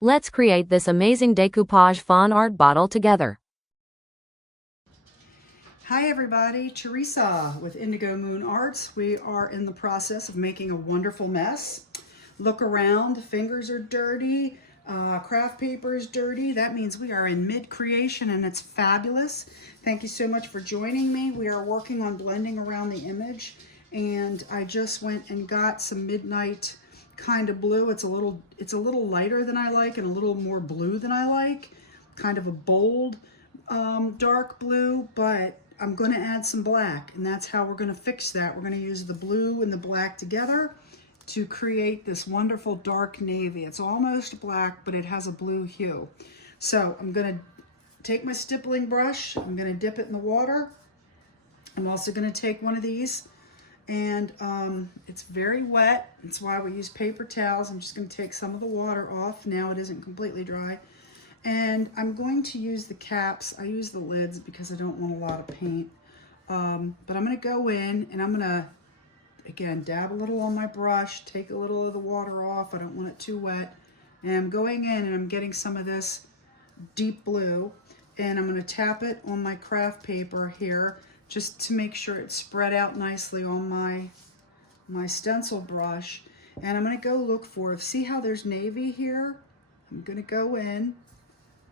Let's create this amazing decoupage fawn art bottle together. Hi everybody, Teresa with Indigo Moon Arts. We are in the process of making a wonderful mess. Look around, fingers are dirty, craft paper is dirty. That means we are in mid-creation and it's fabulous. Thank you so much for joining me. We are working on blending around the image and I just went and got some midnight kind of blue. It's a little lighter than I like and a little more blue than I like. Kind of a bold dark blue, but I'm going to add some black, and that's how we're going to fix that. We're going to use the blue and the black together to create this wonderful dark navy. It's almost black, but it has a blue hue. So I'm going to take my stippling brush. I'm going to dip it in the water. I'm also going to take one of these, and it's very wet. That's why we use paper towels. I'm just going to take some of the water off. Now it isn't completely dry. And I'm going to use the caps. I use the lids because I don't want a lot of paint. But I'm going to go in and I'm going to, again, dab a little on my brush, take a little of the water off. I don't want it too wet. And I'm going in and I'm getting some of this deep blue. And I'm going to tap it on my craft paper here just to make sure it's spread out nicely on my stencil brush. And I'm going to go look for, see how there's navy here? I'm going to go in.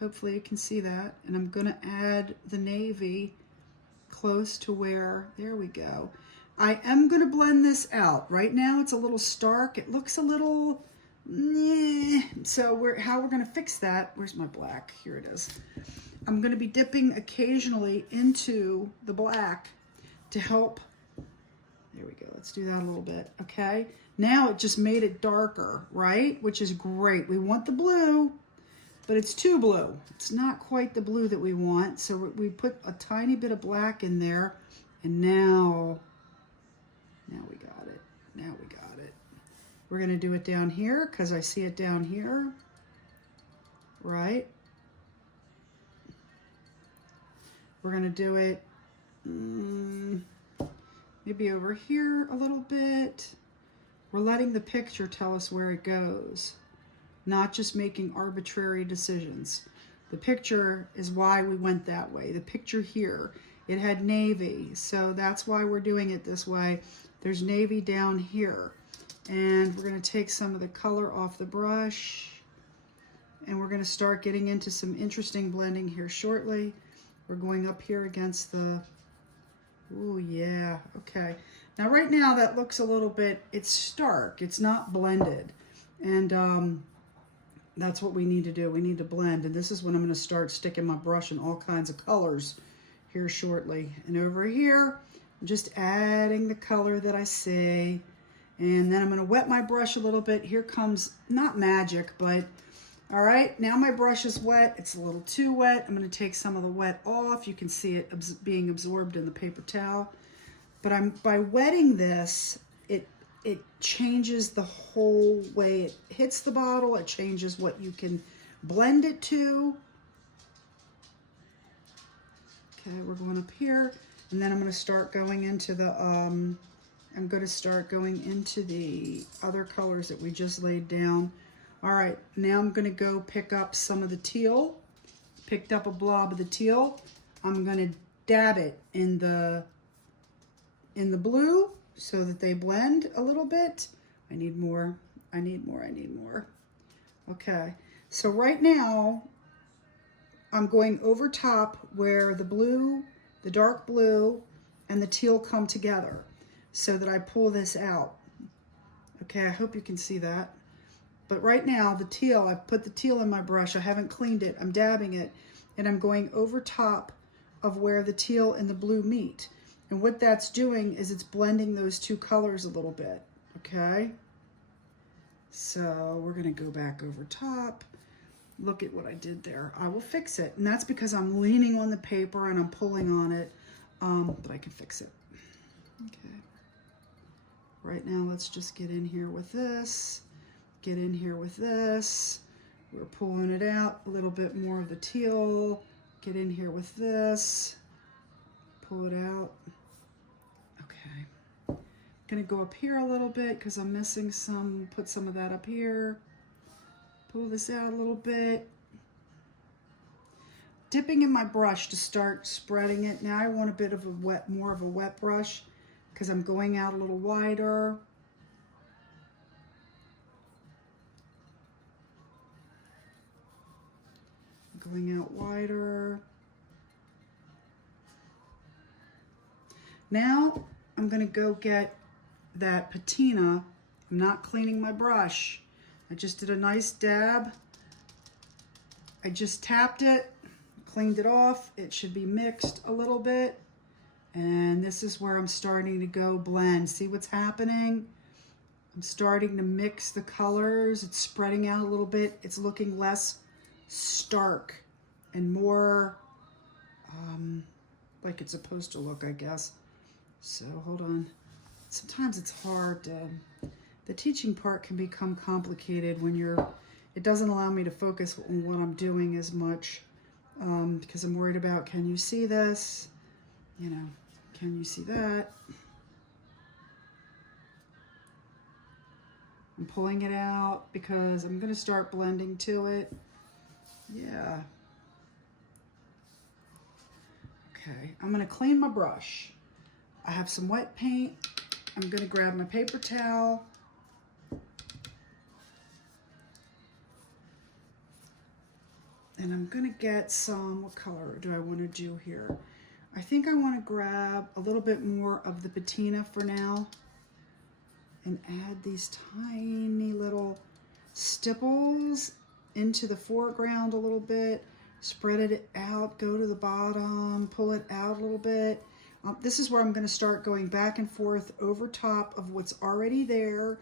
Hopefully you can see that. And I'm going to add the navy close to where, there we go. I am going to blend this out. Right now it's a little stark. It looks a little, so how we're going to fix that, where's my black? Here it is. I'm going to be dipping occasionally into the black to help. There we go. Let's do that a little bit. Okay. Now it just made it darker, right? Which is great. We want the blue, but it's too blue. It's not quite the blue that we want. So we put a tiny bit of black in there, and now we got it. Now we got it. We're gonna do it down here because I see it down here, right? We're gonna do it maybe over here a little bit. We're letting the picture tell us where it goes, not just making arbitrary decisions. The picture is why we went that way. The picture here, it had navy, so that's why we're doing it this way. There's navy down here. And we're gonna take some of the color off the brush, and we're gonna start getting into some interesting blending here shortly. We're going up here against the, oh yeah, okay. Now right now that looks a little bit, it's stark, it's not blended. And that's what we need to do. We need to blend. And this is when I'm going to start sticking my brush in all kinds of colors here shortly. And over here, I'm just adding the color that I see. And then I'm going to wet my brush a little bit. Here comes, not magic, but all right, now my brush is wet. It's a little too wet. I'm going to take some of the wet off. You can see it being absorbed in the paper towel. But by wetting this, it changes the whole way it hits the bottle. It changes what you can blend it to. Okay, we're going up here, and then I'm going to start going into the other colors that we just laid down. All right, now I'm going to go pick up some of the teal. Picked up a blob of the teal. I'm going to dab it in the blue, so that they blend a little bit. I need more. Okay, so right now, I'm going over top where the blue, the dark blue, and the teal come together so that I pull this out. Okay, I hope you can see that. But right now, the teal, I put the teal in my brush. I haven't cleaned it. I'm dabbing it, and I'm going over top of where the teal and the blue meet. And what that's doing is it's blending those two colors a little bit, okay? So we're gonna go back over top. Look at what I did there. I will fix it. And that's because I'm leaning on the paper and I'm pulling on it, but I can fix it. Okay. Right now, let's just get in here with this. Get in here with this. We're pulling it out, a little bit more of the teal. Get in here with this. Pull it out. Okay. Gonna go up here a little bit because I'm missing some, put some of that up here. Pull this out a little bit. Dipping in my brush to start spreading it. Now I want a bit of a wet, more of a wet brush because I'm going out a little wider. Going out wider. Now I'm going to go get that patina. I'm not cleaning my brush. I just did a nice dab. I just tapped it, cleaned it off. It should be mixed a little bit. And this is where I'm starting to go blend. See what's happening? I'm starting to mix the colors. It's spreading out a little bit. It's looking less stark and more like it's supposed to look, I guess. So hold on. Sometimes it's hard. The teaching part can become complicated when it doesn't allow me to focus on what I'm doing as much because I'm worried about, can you see this? You know, can you see that? I'm pulling it out because I'm going to start blending to it. Yeah. Okay, I'm going to clean my brush. I have some wet paint. I'm going to grab my paper towel. And I'm going to get some, what color do I want to do here? I think I want to grab a little bit more of the patina for now and add these tiny little stipples into the foreground a little bit. Spread it out, go to the bottom, pull it out a little bit. This is where I'm going to start going back and forth over top of what's already there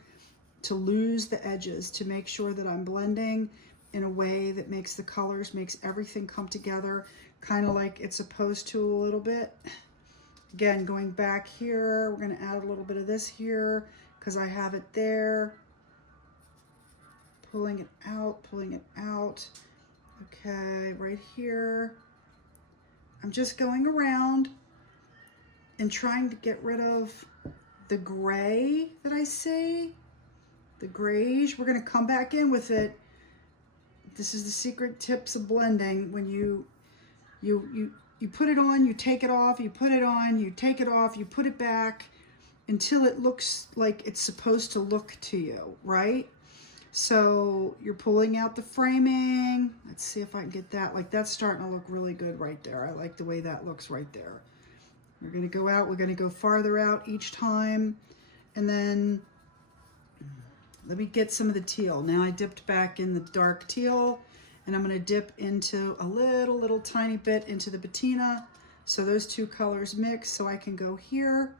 to lose the edges, to make sure that I'm blending in a way that makes the colors, makes everything come together kind of like it's supposed to a little bit. Again, going back here, we're going to add a little bit of this here because I have it there. Pulling it out, pulling it out. Okay, right here. I'm just going around and trying to get rid of the gray that I see, the grayish. We're going to come back in with it. This is the secret tips of blending. When you put it on, you take it off, you put it on, you take it off, you put it back until it looks like it's supposed to look to you, right? So you're pulling out the framing. Let's see if I can get that. Like that's starting to look really good right there. I like the way that looks right there. We're going to go out. We're going to go farther out each time. And then let me get some of the teal. Now I dipped back in the dark teal and I'm going to dip into a little tiny bit into the patina. So those two colors mix so I can go here.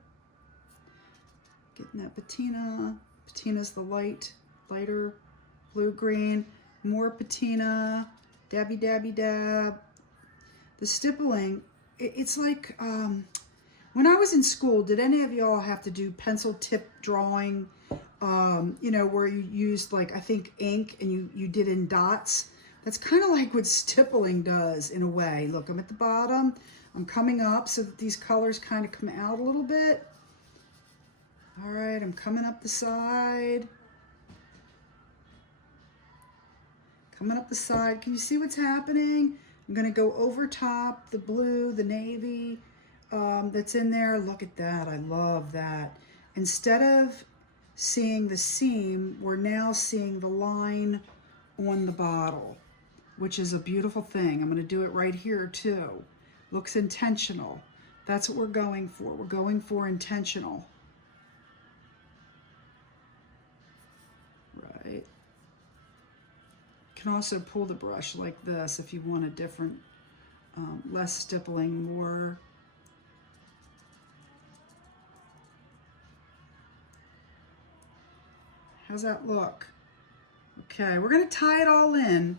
Getting that patina. Patina's the lighter blue-green. More patina. Dabby, dabby, dab. The stippling, it's like, when I was in school, did any of y'all have to do pencil tip drawing? You know, where you used like, I think ink and you did in dots. That's kind of like what stippling does in a way. Look, I'm at the bottom. I'm coming up so that these colors kind of come out a little bit. All right, I'm coming up the side. Coming up the side. Can you see what's happening? I'm going to go over top the blue, the navy that's in there. Look at that. I love that. Instead of seeing the seam, we're now seeing the line on the bottle, which is a beautiful thing. I'm going to do it right here too. Looks intentional. That's what we're going for. We're going for intentional. Right. You can also pull the brush like this if you want a different, less stippling, more. How's that look? Okay, we're gonna tie it all in.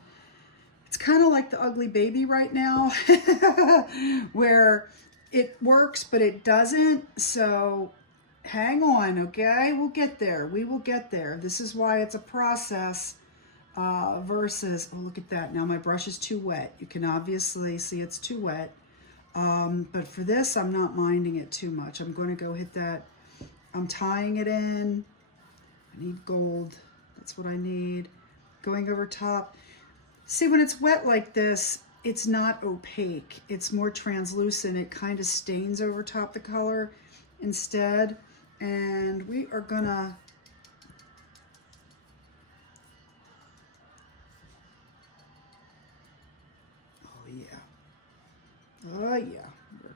It's kind of like the ugly baby right now, where it works, but it doesn't. So hang on, okay? We'll get there. We will get there. This is why it's a process versus, oh, look at that. Now my brush is too wet. You can obviously see it's too wet. But for this, I'm not minding it too much. I'm going to go hit that. I'm tying it in. I need gold. That's what I need. going over top. See, when it's wet like this, it's not opaque. It's more translucent. It kind of stains over top the color instead. And we are gonna oh yeah, we're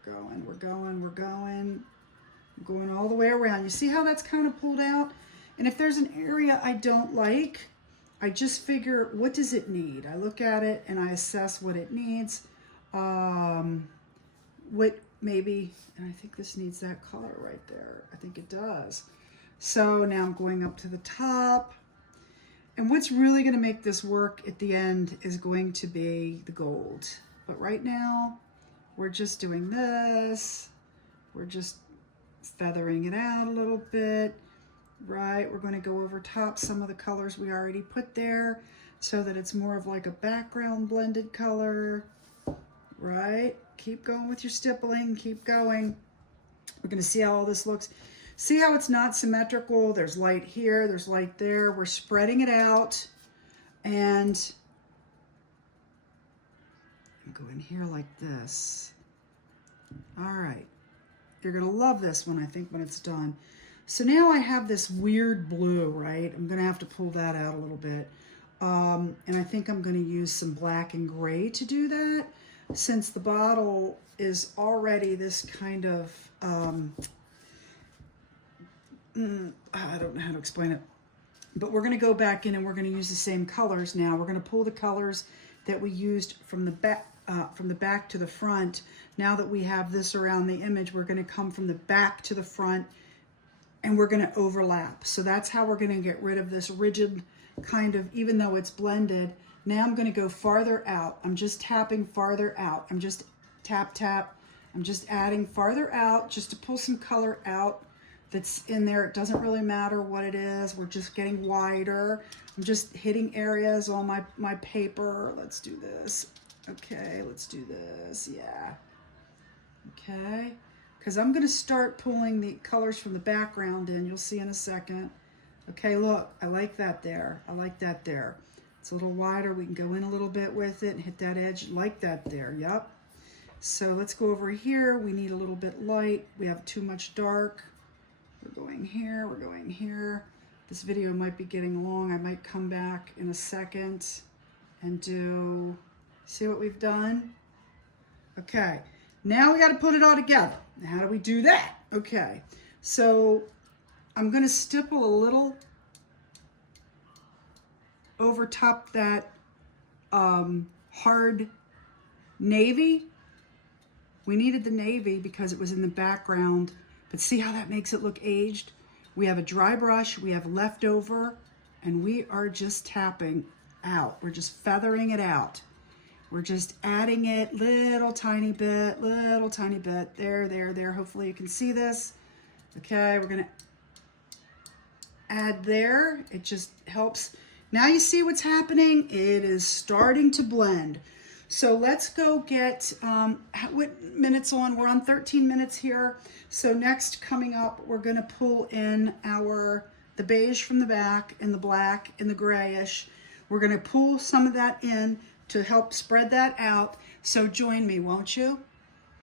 going all the way around. You see how that's kind of pulled out? And if there's an area I don't like, I just figure, what does it need? I look at it and I assess what it needs. What maybe, and I think this needs that color right there. I think it does. So now I'm going up to the top. And what's really gonna make this work at the end is going to be the gold. But right now, we're just doing this. We're just feathering it out a little bit, right? We're gonna go over top some of the colors we already put there so that it's more of like a background blended color, right? Keep going with your stippling, keep going. We're gonna see how all this looks. See how it's not symmetrical? There's light here, there's light there. We're spreading it out, and I'm going here like this. All right, you're gonna love this one, I think, when it's done. So now I have this weird blue, right? I'm gonna have to pull that out a little bit. And I think I'm gonna use some black and gray to do that, since the bottle is already this kind of, I don't know how to explain it, but we're gonna go back in and we're gonna use the same colors now. We're gonna pull the colors that we used from the back to the front. Now that we have this around the image, we're gonna come from the back to the front and we're gonna overlap. So that's how we're gonna get rid of this rigid kind of, even though it's blended. Now I'm gonna go farther out. I'm just tapping farther out. I'm just tap, tap. I'm just adding farther out just to pull some color out that's in there. It doesn't really matter what it is. We're just getting wider. I'm just hitting areas on my paper. Let's do this. Okay, let's do this. Yeah. Okay. Because I'm going to start pulling the colors from the background in. You'll see in a second. Okay, look. I like that there. I like that there. It's a little wider. We can go in a little bit with it and hit that edge. Like that there. Yep. So let's go over here. We need a little bit light. We have too much dark. We're going here, we're going here. This video might be getting long. I might come back in a second and do, see what we've done? Okay, now we got to put it all together. How do we do that? Okay, so I'm going to stipple a little over top that hard navy. We needed the navy because it was in the background. But see how that makes it look aged? We have a dry brush, we have leftover, and we are just tapping out. We're just feathering it out. We're just adding it little tiny bit, there, there, there. Hopefully you can see this. Okay, we're gonna add there. It just helps. Now you see what's happening? It is starting to blend. So let's go get, what minutes on? We're on 13 minutes here. So next coming up, we're gonna pull in the beige from the back and the black and the grayish. We're gonna pull some of that in to help spread that out. So join me, won't you?